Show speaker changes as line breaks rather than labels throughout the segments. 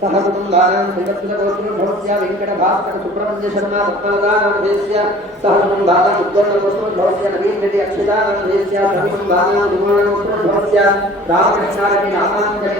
सह कुटुम्बानां श्रीकत्सगोत्रभवस्य वेङ्कटभास्करसुब्रह्मण्यशर्मा रत्नादानभेदस्य सह कुटुम्बानां उद्वन्नगोत्रभवस्य नवीनरेड्डि अक्षितानन्देस्य सह कुटुम्बानां दुर्गुणगोत्रभवस्य रामकृष्णार्पि नामाञ्जलि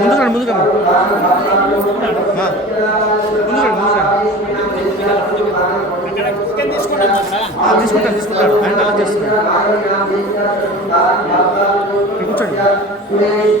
ముందుగా ముందుగా తీసుకుంటాడు తీసుకుంటాడు ఆయన అలా చేస్తున్నాడు కూర్చోండి
సురేష్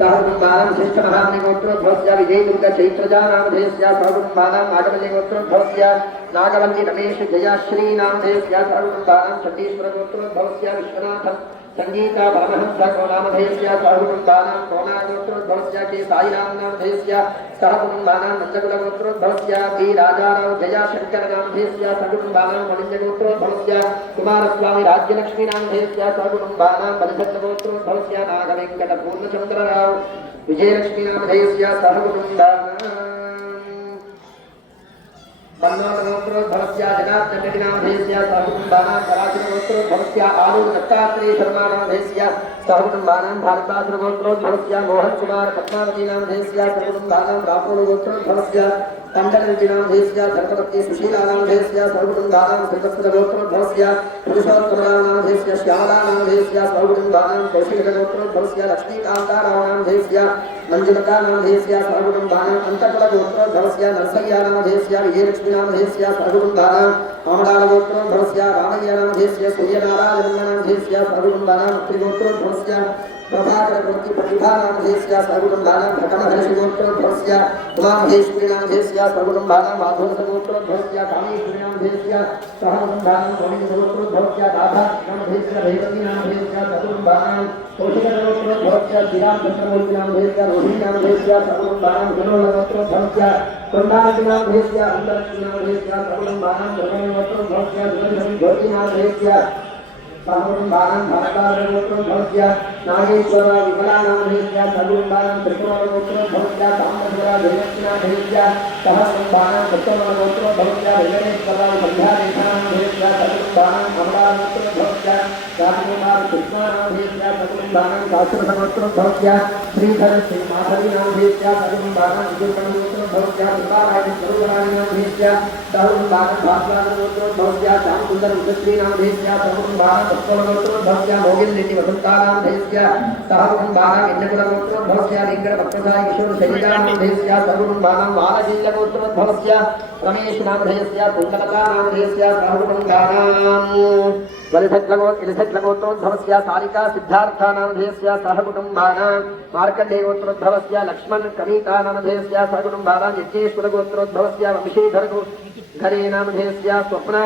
नंदीश्वर गोत्र धनस्य शिरीषा नाम देश्य सहकुंभाना उद्यान भजगोत्रो धनस्य यशवंत कुमार निकुला शर्वाणि नाम देश्य सहकुंभाना वरिमकल गोत्र धनस्य मोहन रेड्डी मंजुला नाम देश्य सहकुंभाना कौलिन्य गोत्र धनस्य विनोद जगन्नाथनामधेस्या सहकुटुम्बानां पराशुरगोत्रो भवत्या आलोकदत्तात्रेय शर्माणामधेस्या सहकुटुम्बानां भारतासुरगोत्रो भवत्या मोहनकुमारपद्मावतीनामधेस्या सहकुटुम्बानां रापोलगोत्रो भवत्या देश्य सहकुंभाना कौलिन्य गोत्र धनस्य बालदास गुरुकराणि नाम देश्य सहकुंभाना विशिष्ट महामणि गोत्र धनस्य विजय दुर्गा चैत्रजा नाम देश्य सहकुंभाना नागवल्ली गोत्र धनस्य नागवल्ली रमेश जयाश्री नाम देश्य सहकुंभाना छत्तीश्वर गोत्र प्रभाकरवृत्ति प्रतिभा नामधेस्या सर्वगंधानां भटमहर्षिगोत्रोद्भवस्य उमामहेश्वरीनामधेस्या सर्वगंधानां माधवसगोत्रोद्भवस्य कामेश्वरीनामधेस्या सहगंधानां गोविन्दगोत्रोद्भवस्य दाधानामधेस्या रेवतीनामधेस्या सर्वगंधानां कौशिकगोत्रोद्भवस्य श्रीरामचन्द्रमूर्तिनामधेस्या रोहिणीनामधेस्या सर्वगंधानां गुणोलगोत्रोद्भवस्य कुण्डादिनामधेस्या अन्तरक्षिणामधेस्या सर्वगंधानां धर्मणोत्रोद्भवस्य दुर्गन्धं ज्योतिनामधेस्या సహకుటుంబానం భరతారగోత్రం భవత్య నాగేశ్వర విమలానామహేత్య సగుటుంబానం త్రిపురగోత్రం భవత్య సాంబశ్వర జయలక్ష్మీనాథేత్య సహకుటుంబానం సప్తమగోత్రం భవత్య వెంకటేశ్వర సంధ్యారేఖానామహేత్య సగుటుంబానం అమరాగోత్రం భవత్య రాజకుమార్ కృష్ణానామహేత్య సగుటుంబానం శాస్త్రసగోత్రం భవత్య శ్రీధర శ్రీ మాధవీనామహేత్య సగుటుంబానం విదుర్గణగోత్రం భవత్య కృపారాయ స్వరూపణ सहकुटुम्बानां अमलालगोत्रोद्भवस्य रामय्यानामधेयस्य सूर्यनारायणनामधेयस्य सहकुटुम्बानां त्रिगोत्रोद्भवस्य प्रभाकरमूर्ति प्रतिभानामधेयस्य सहकुटुम्बानां भटमहर्षिगोत्रोद्भवस्य उमामहेश्वरीनामधेयस्य सहकुटुम्बानां माधवसगोत्रोद्भवस्य कामेश्वरीनामधेयस्य सहकुटुम्बानां गोविन्दगोत्रोद्भवस्य राधानामधेयस्य रेवतीनामधेयस्य सहकुटुम्बानां कौशिकगोत्रोद्भवस्य श्रीरामचन्द्रमूर्तिनामधेयस्य रोहिणीनामधेयस्य सहकुटुम्बानां जनोलगोत्रोद्भवस्य कुण्डादिनामधेयस्य अन्तलक्ष्मीनामधेयस्य सहकुटुम्बानां धर्मगोत्रोद्भवस्य ज्योतिनामधेयस्य सहकुटुम्बानां भरतारगोत्रोद्भवस्य नागेश्वर विमलानामधेयस्य सहकुटुम्बानां त्रिपुरगोत्रोद्भवस्य साम्बधुरा जयलक्ष्मीनामधेयस्य सहकुटुम्बानां दत्तमलगोत्रोद्भवस्य वेङ्कटेश्वर सन्ध्यादेशानामधेयस्य सहकुटुम्बानां अमलागोत्रोद्भवस्य राजकुमार कृष्णानामधेयस्य వలిభద్రగో ఇలిభద్రగోత్రోద్భవస్య సారికా సిద్ధార్థానామధేయస్య సహకుటుంబానాం మార్కండేయోత్రోద్భవస్య లక్ష్మణ్ కవితానామధేయస్య సహకుటుంబానాం యజ్ఞేశ్వరగోత్రోద్భవస్య వంశీధరగో ఘరేనామధేయస్య స్వప్నా